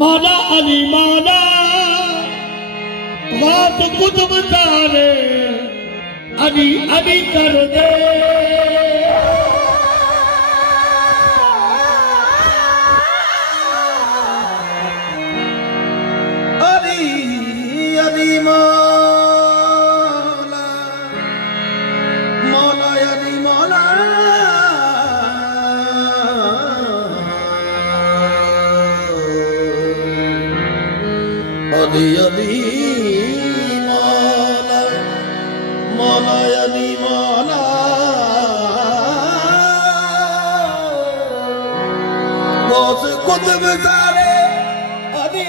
मौला अली मौला बात कुतुब तारे अली अली कर दे अली अली मौला मौला अली मौला अली अली मौला मौला अली मौला गौस कुतुब तारे अली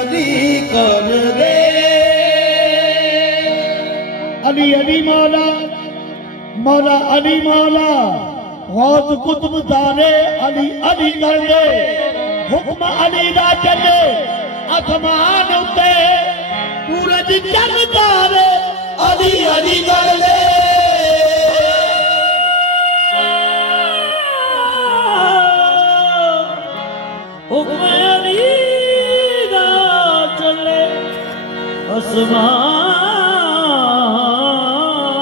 अली कर दे अली अली मौला मौला अली मौला गौस कुतुब तारे अली अली कर दे हुक्म अली दा चले आसमान उते सूरज चंद तारे अली अली कर दे हुक्म अली दा चले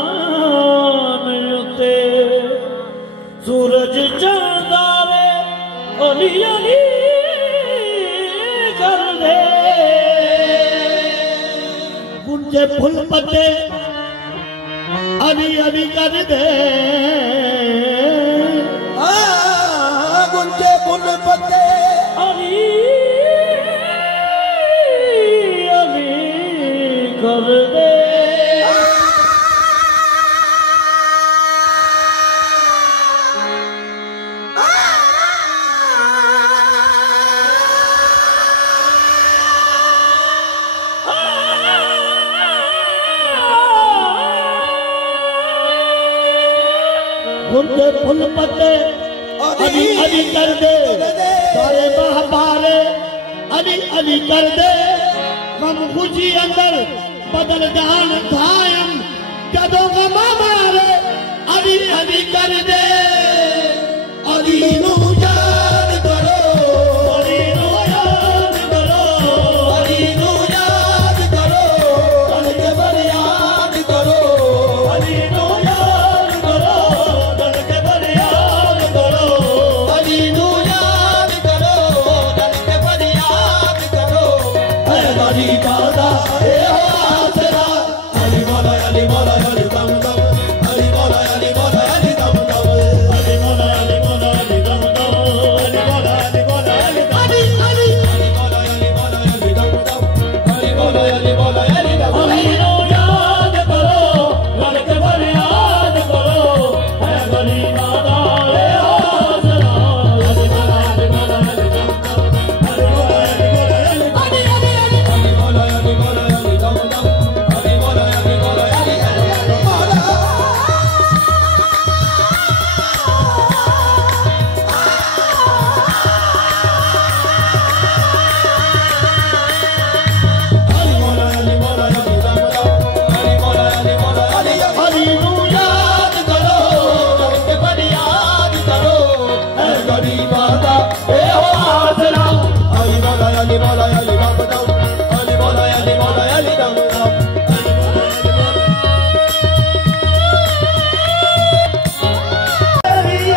आसमान उते सूरज चंद तारे अली अली गुंजे फुल पत्ते अली अली कर दे गुंजे फुल पत्ते अली अली कर दे गुंजे फुल पत्ते अली अली कर दे सारे महबारे अली अली कर दे गम खुशी अंदर बदल जान कायम जदों गम मारे अली अली कर दे अली नू याद करो अली नू याद करो अली नू याद करो अली के बर याद करो अली नू याद करो दल के बर याद करो अली नू याद करो दल के बर याद करो है अली बादा ए आसरा अली मौला अली दम दम अली मौला अली दम दम अली मौला अली दम दम अली मौला अली दम अली मौला अली दम दम अली मौला अली दम अली नो याद करो लड़ के बर याद करो है अली बादा ए आसरा अली मौला अली दम दम अली मौला अली दम अली मौला अली दम दम अली मौला अली मौला अली नो याद करो लड़ के बर याद करो है अली बादा ए आसरा अली मौला अली दम दम अली मौला अली दम दम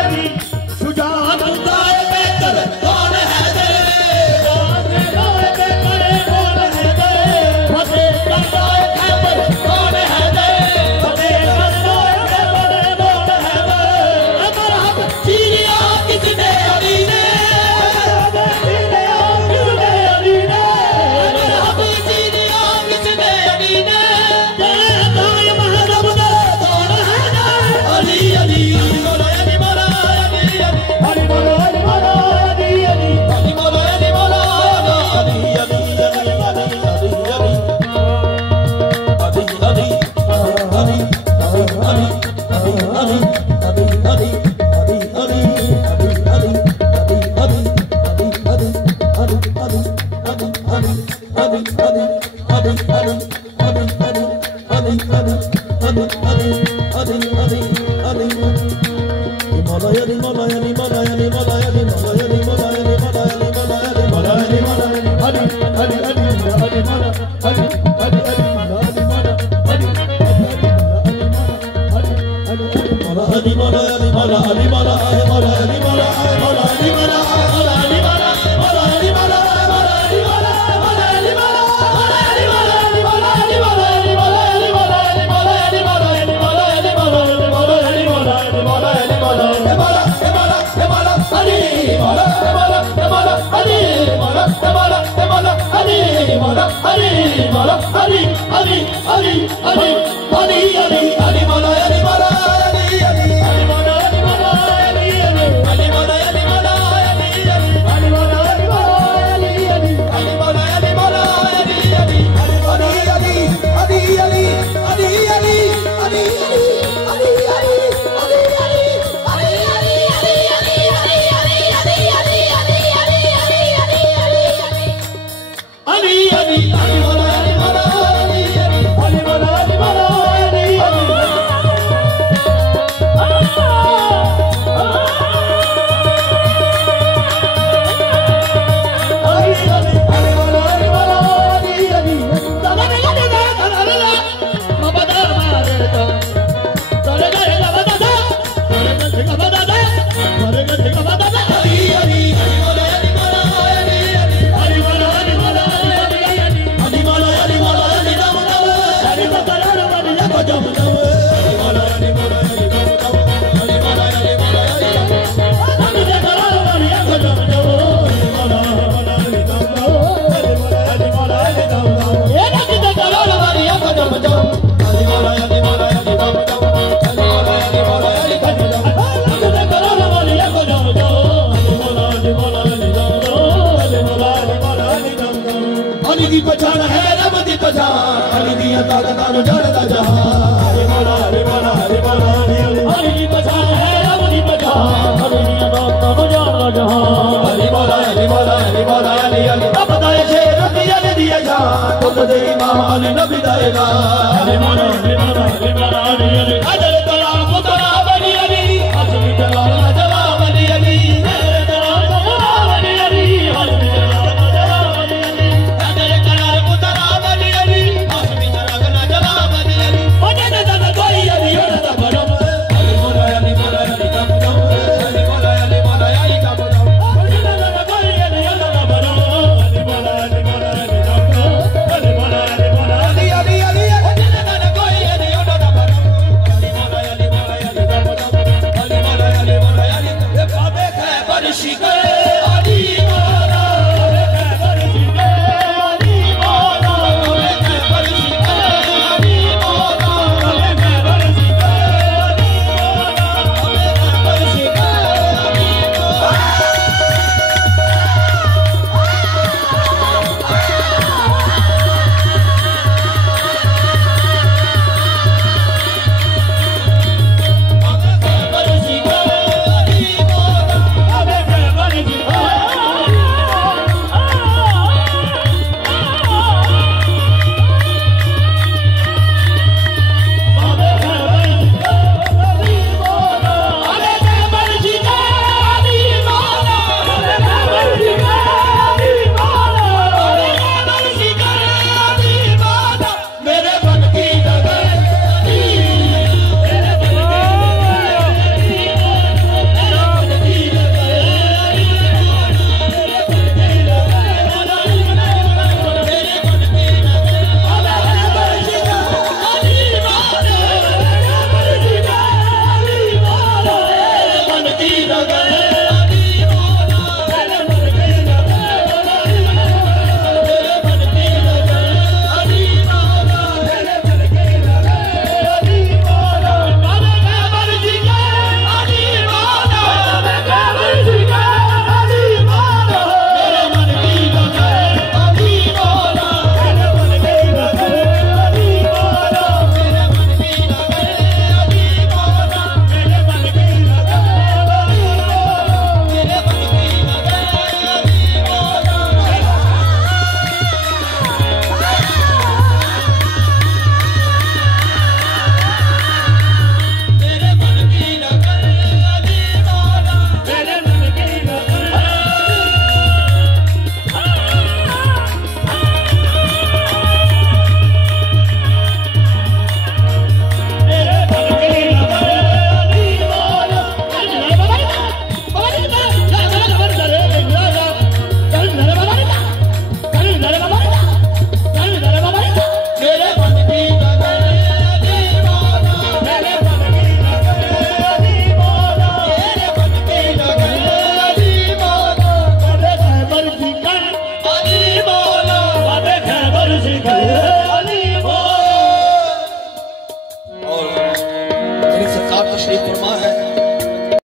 शुजाअत दाए बेकर कौन है दे दाए बेकर कौन है दे फतेह करदाए खैबर कौन है दे फतेह करदाए खैबर कौन है दे अमर हक चीरिया किसने अली ने चीरिया किसने अली ने अमर हक चीरिया किसने अली ने दाए महरब दे कौन है दे अली अली मौला अली मौला अली बोलो अली बोलो अली अली अली मौला अली मौला Ali Ali Ali Ali Ali Himalaya, Himalaya, Himalaya, Himalaya, Himalaya, Himalaya, Himalaya, Himalaya, Himalaya, दी पहचान है रब दी पहचान अली दी ताकतां नु जानदा जहां हरि मौला हरि मौला हरि मौला अली दी पहचान है रब दी पहचान अली दी ताकतां नु जानदा जहां हरि मौला हरि मौला हरि मौला अली अली रब दा शेर दी अली दी जान खुद दे ईमान नबी दा हरि मौला हरि मौला हरि मौला अली अली